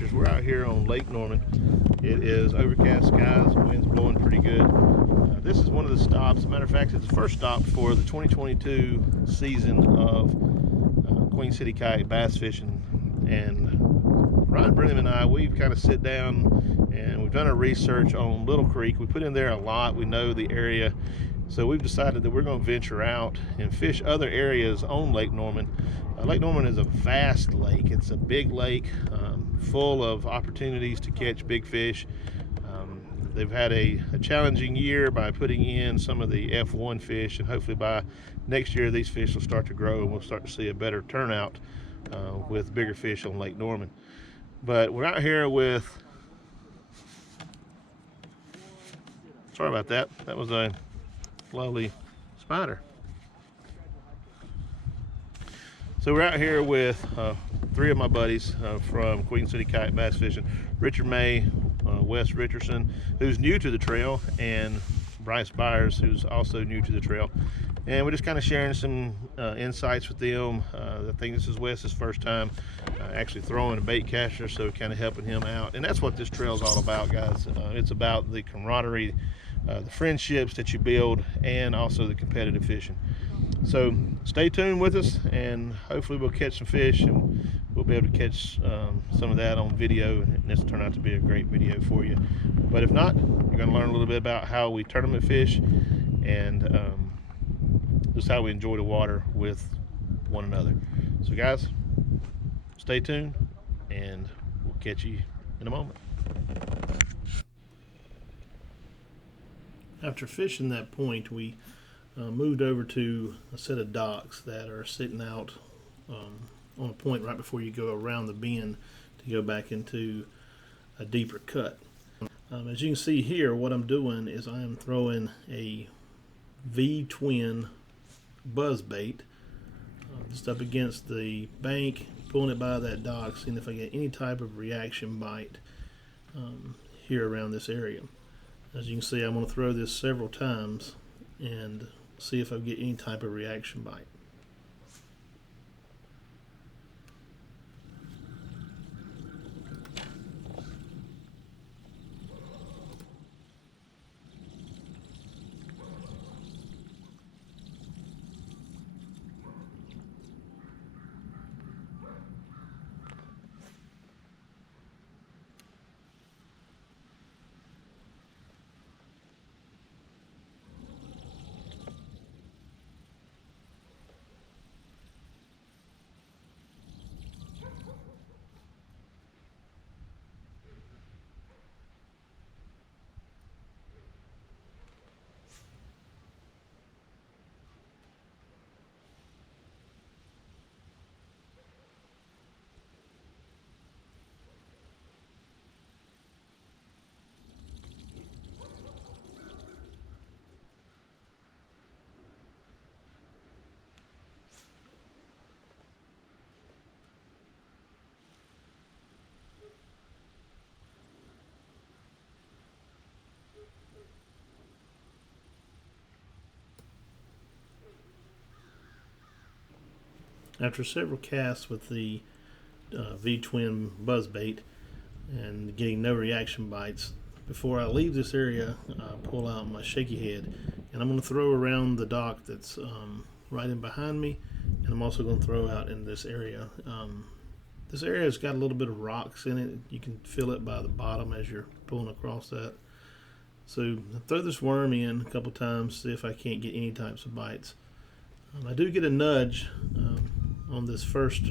Adventures. We're out here on Lake Norman. It is overcast skies, wind's blowing pretty good. This is one of the stops. As a matter of fact, it's the first stop for the 2022 season of Queen City kayak bass fishing. And Ryan Brenham and I, we've kind of sit down and we've done our research on Little Creek. We put in there a lot. We know the area. So we've decided that we're going to venture out and fish other areas on Lake Norman. Lake Norman is a vast lake. It's a big lake full of opportunities to catch big fish. They've had a challenging year by putting in some of the F1 fish, and hopefully by next year these fish will start to grow and we'll start to see a better turnout with bigger fish on Lake Norman. But we're out here with, sorry about that, that was a lovely spider. So we're out here with three of my buddies from Queen City Kayak Bass Fishing: Richard May, Wes Richardson, who's new to the trail, and Bryce Byers, who's also new to the trail. And we're just kind of sharing some insights with them. I think this is Wes's first time actually throwing a bait caster, so kind of helping him out. And that's what this trail is all about, guys. It's about the camaraderie, the friendships that you build, and also the competitive fishing. So stay tuned with us, and hopefully we'll catch some fish, and we'll be able to catch some of that on video, and this will turn out to be a great video for you. But if not, you're going to learn a little bit about how we tournament fish and just how we enjoy the water with one another. So guys, stay tuned, and we'll catch you in a moment. After fishing that point, we moved over to a set of docks that are sitting out on a point right before you go around the bend to go back into a deeper cut. As you can see here, what I'm doing is I am throwing a V-twin buzz bait just up against the bank, pulling it by that dock, seeing if I get any type of reaction bite here around this area. As you can see, I'm going to throw this several times and see if I get any type of reaction bite. After several casts with the V-twin buzzbait and getting no reaction bites, before I leave this area, I pull out my shaky head, and I'm going to throw around the dock that's right in behind me, and I'm also going to throw out in this area. This area has got a little bit of rocks in it. You can feel it by the bottom as you're pulling across that. So I throw this worm in a couple times, see if I can't get any types of bites. I do get a nudge on this first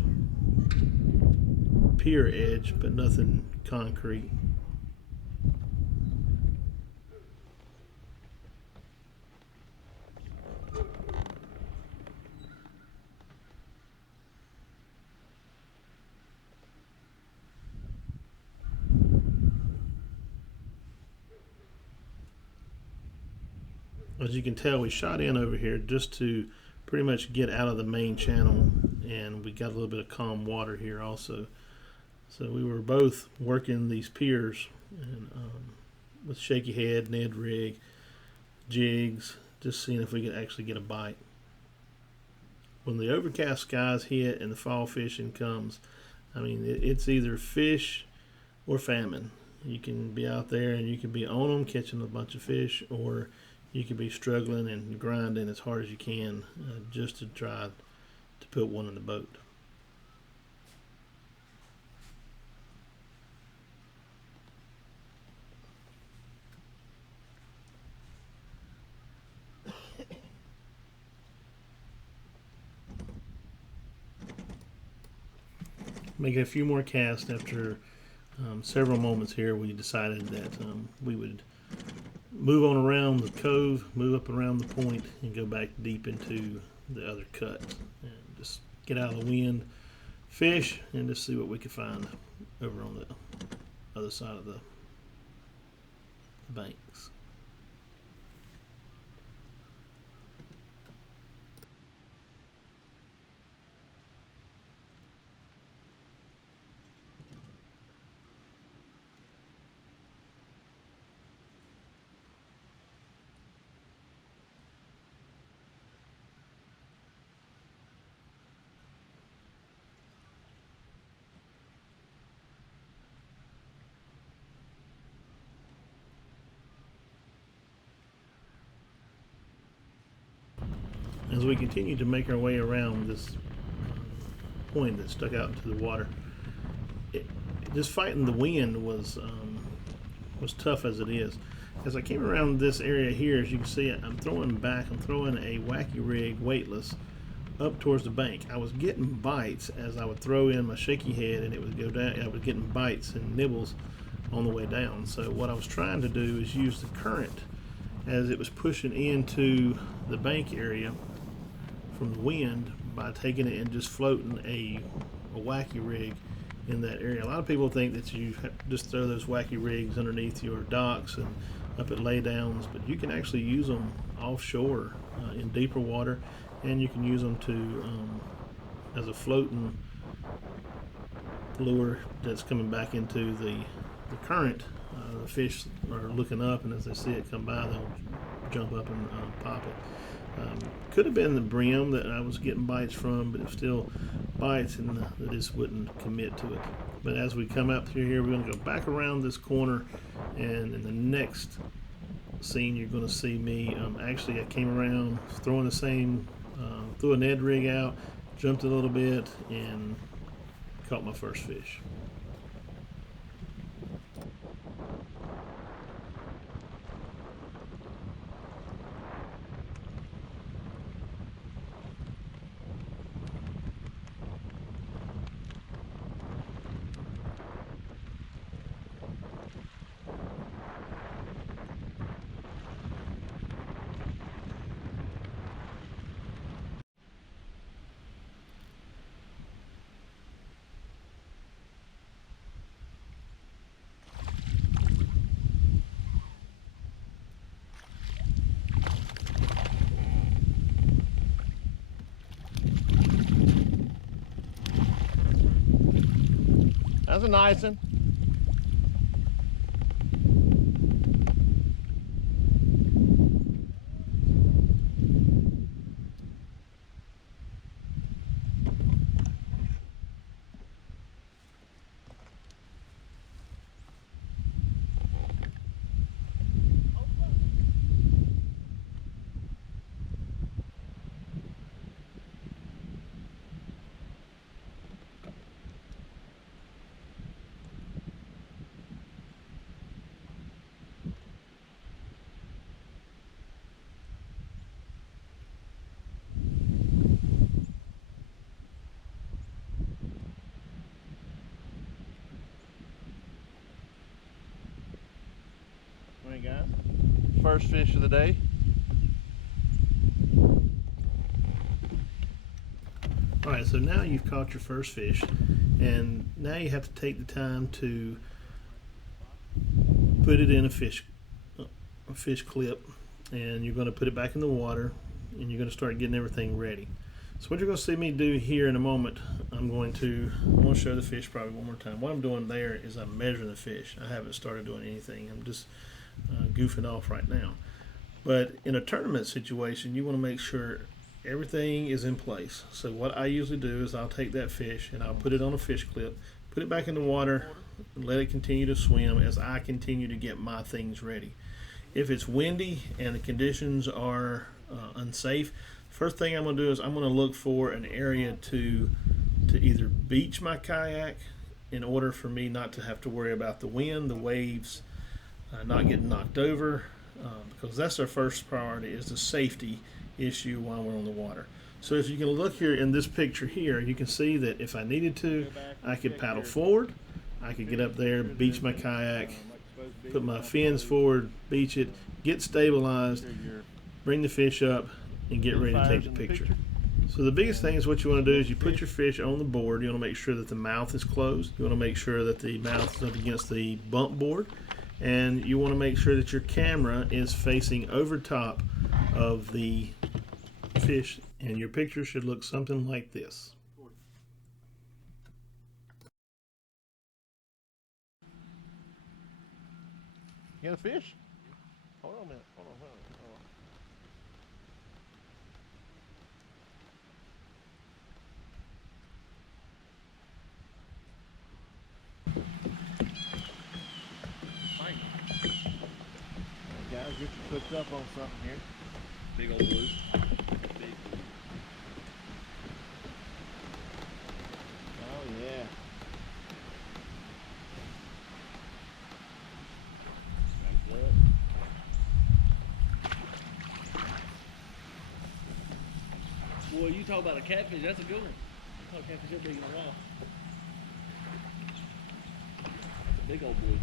pier edge, but nothing concrete. As you can tell, we shot in over here just to pretty much get out of the main channel, and we got a little bit of calm water here also. So we were both working these piers and with shaky head, Ned rig, jigs, just seeing if we could actually get a bite. When the overcast skies hit and the fall fishing comes, I mean, it's either fish or famine. You can be out there and you can be on them catching a bunch of fish, or you could be struggling and grinding as hard as you can just to try to put one in the boat. Making a few more casts after several moments here, we decided that we would move on around the cove, move up around the point, and go back deep into the other cut. And just get out of the wind, fish, and just see what we could find over on the other side of the banks. As we continue to make our way around this point that stuck out into the water, just fighting the wind was tough as it is. As I came around this area here, as you can see, I'm throwing a wacky rig weightless up towards the bank. I was getting bites as I would throw in my shaky head, and it would go down. I was getting bites and nibbles on the way down. So what I was trying to do is use the current as it was pushing into the bank area from the wind by taking it and just floating a wacky rig in that area. A lot of people think that you just throw those wacky rigs underneath your docks and up at laydowns, but you can actually use them offshore in deeper water, and you can use them to as a floating lure that's coming back into the current. The fish are looking up, and as they see it come by, they'll jump up and pop it. Could have been the brim that I was getting bites from, but it still bites, and they just wouldn't commit to it. But as we come up through here, we're going to go back around this corner, and in the next scene, you're going to see me. Actually, I came around throwing the same, threw a Ned rig out, jumped a little bit, and caught my first fish. That's a nice one. All right, guys. First fish of the day. All right, so now you've caught your first fish, and now you have to take the time to put it in a fish clip, and you're going to put it back in the water, and you're going to start getting everything ready. So what you're going to see me do here in a moment, I'm going to show the fish probably one more time. What I'm doing there is I'm measuring the fish. I haven't started doing anything. I'm just goofing off right now. But in a tournament situation, you want to make sure everything is in place. So what I usually do is I'll take that fish and I'll put it on a fish clip, put it back in the water, and let it continue to swim as I continue to get my things ready. If it's windy and the conditions are unsafe, first thing I'm going to do is I'm going to look for an area to either beach my kayak in order for me not to have to worry about the wind, the waves, not getting knocked over, because that's our first priority, is the safety issue while we're on the water. So if you can look here in this picture here, you can see that if I needed to, I could paddle forward, I could get up there, beach my kayak, put my fins forward, beach it, get stabilized, bring the fish up, and get ready to take the picture. So the biggest thing is what you want to do is you put your fish on the board. You want to make sure that the mouth is closed. You want to make sure that the mouth is up against the bump board. And you want to make sure that your camera is facing over top of the fish. And your picture should look something like this. You got a fish? Hold on a minute. Hold on. Guys, get you cooked up on something here. Big old blue. Big. Oh yeah. Boy, you talk about a catfish, that's a good one. Oh, catfish that big in the wall. That's a big old boy.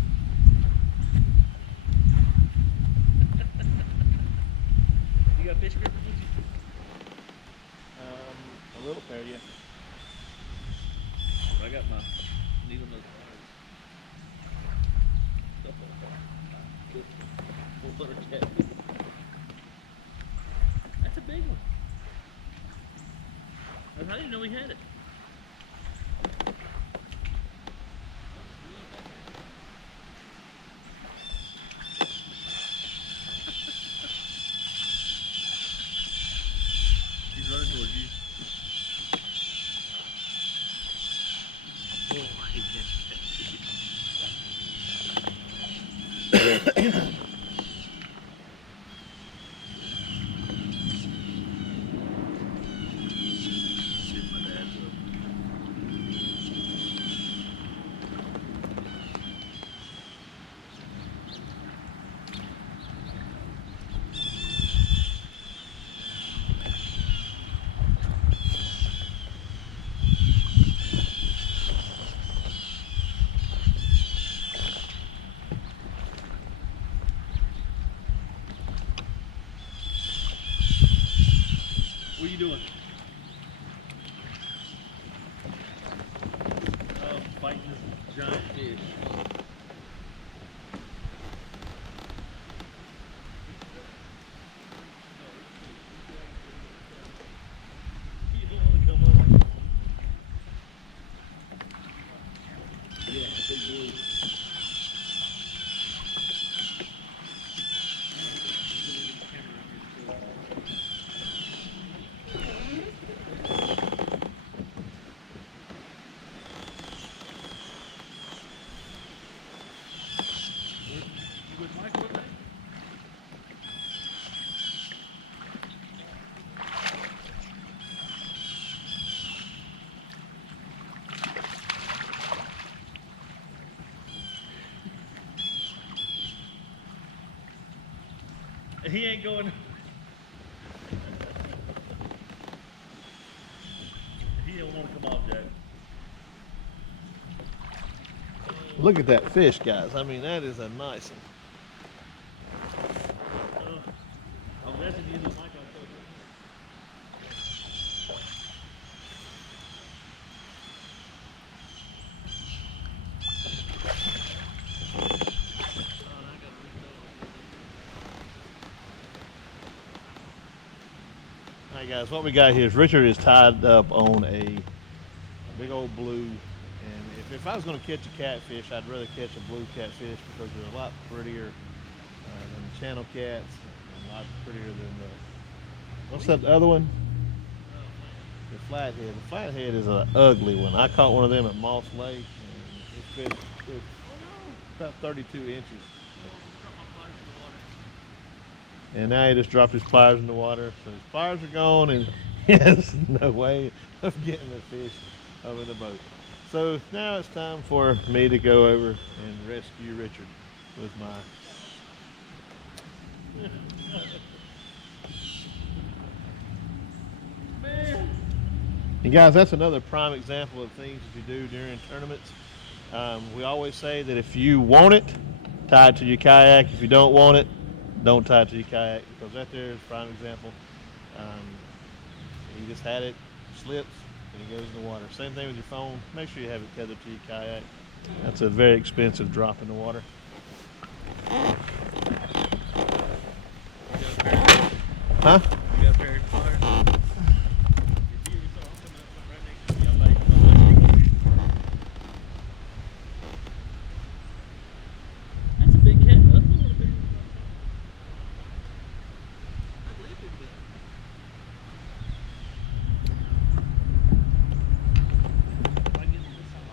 You got fish gripper with you? A little pair, yeah. I got my needle nose pliers. That's a big one. I didn't know we had it. He's running towards you. Oh, I hate catching that. What are you doing? Fighting this giant fish. You don't want to come up. Yeah, big boy. With Michael with that? He ain't going. He don't want to come off, Jack. Look at that fish, guys. I mean, that is a nice one. Oh, that's in the end of the mic. All right, guys, what we got here is Richard is tied up on a big old blue. And if I was going to catch a catfish, I'd rather catch a blue catfish because they're a lot prettier than the channel cats, and a lot prettier than the, what's that other one? The flathead. The flathead is an ugly one. I caught one of them at Moss Lake, and it's fish. It's about 32 inches. And now he just dropped his pliers in the water. So his pliers are gone and he has no way of getting the fish over the boat. So now it's time for me to go over and rescue Richard with my... And guys, that's another prime example of things that you do during tournaments. We always say that if you want it, tie it to your kayak. If you don't want it, don't tie it to your kayak, because that there is a prime example. You just had it, slips, and it goes in the water. Same thing with your phone. Make sure you have it tethered to your kayak. That's a very expensive drop in the water. Huh? You got a pair of pliers? That's a big cat. That's a little bit. I believe it, but. If I get to this side,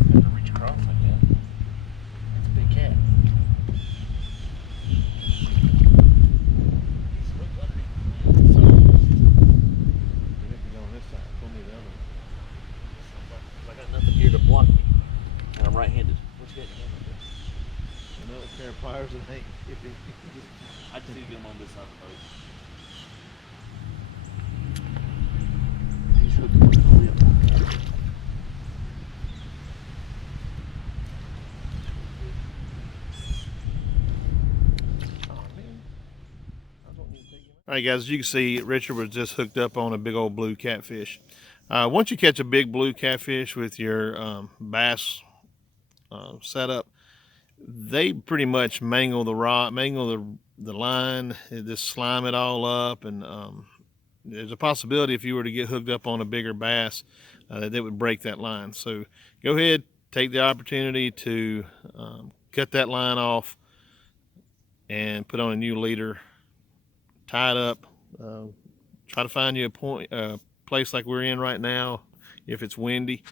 I have to reach across like that. That's a big cat. I got nothing here to block me, and I'm right-handed. What's that? Another pair of pliers and ain't. I just need to get them on this side of the boat. He's hooked on the lip. All right, guys, as you can see, Richard was just hooked up on a big old blue catfish. Once you catch a big blue catfish with your bass setup, they pretty much mangle the rod, mangle the line, just slime it all up, and there's a possibility if you were to get hooked up on a bigger bass that it would break that line. So go ahead, take the opportunity to cut that line off and put on a new leader. Tie it up. Try to find you a place like we're in right now. If it's windy,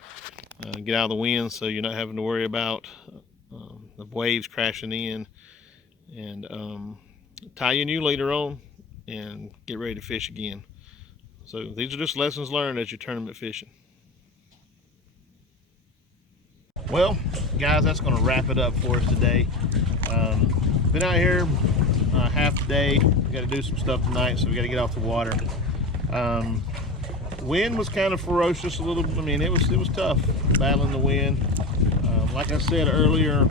get out of the wind so you're not having to worry about the waves crashing in. And tie your new leader on and get ready to fish again. So these are just lessons learned as you're tournament fishing. Well, guys, that's going to wrap it up for us today. Been out here half the day. We got to do some stuff tonight, so we got to get off the water. Wind was kind of ferocious a little. I mean, it was tough battling the wind. Like I said earlier,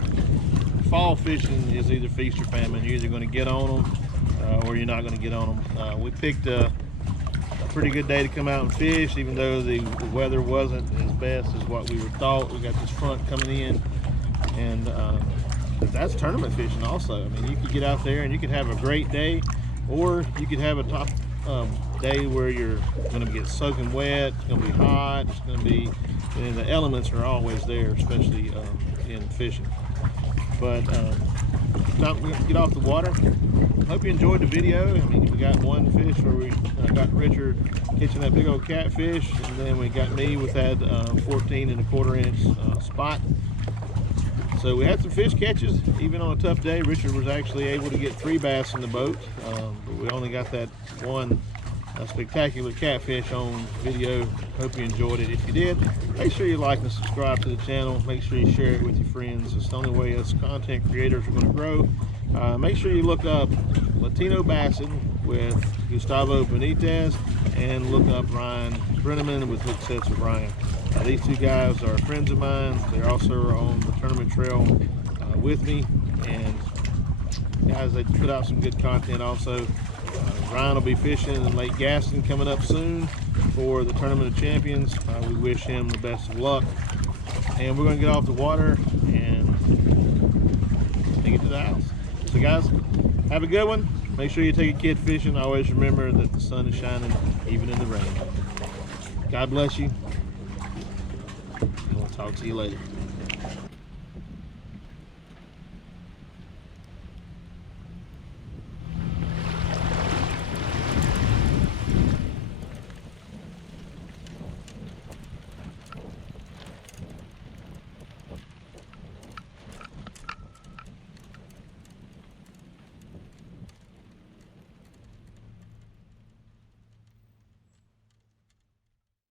fall fishing is either feast or famine. You're either going to get on them or you're not going to get on them. We picked a pretty good day to come out and fish, even though the weather wasn't as best as what we were thought. We got this front coming in, and that's tournament fishing also. I mean, you could get out there and you could have a great day, or you could have a top day where you're going to get soaking wet. It's going to be hot. It's going to be, and the elements are always there, especially in fishing. But time to get off the water. Hope you enjoyed the video. I mean, we got one fish where we got Richard catching that big old catfish, and then we got me with that 14¼ inch spot. So we had some fish catches. Even on a tough day, Richard was actually able to get 3 bass in the boat, but we only got that one spectacular catfish on video. Hope you enjoyed it. If you did, make sure you like and subscribe to the channel. Make sure you share it with your friends. It's the only way us content creators are going to grow. Make sure you look up Latino Bassing with Gustavo Benitez, and look up Ryan Brenneman with Hook Sets with Ryan. These two guys are friends of mine. They're also on the tournament trail with me, and guys, they put out some good content also. Ryan will be fishing in Lake Gaston coming up soon for the Tournament of Champions. We wish him the best of luck, and we're going to get off the water and take it to the house. So guys, have a good one. Make sure you take a kid fishing. Always remember that the sun is shining even in the rain. God bless you. We'll talk to you later.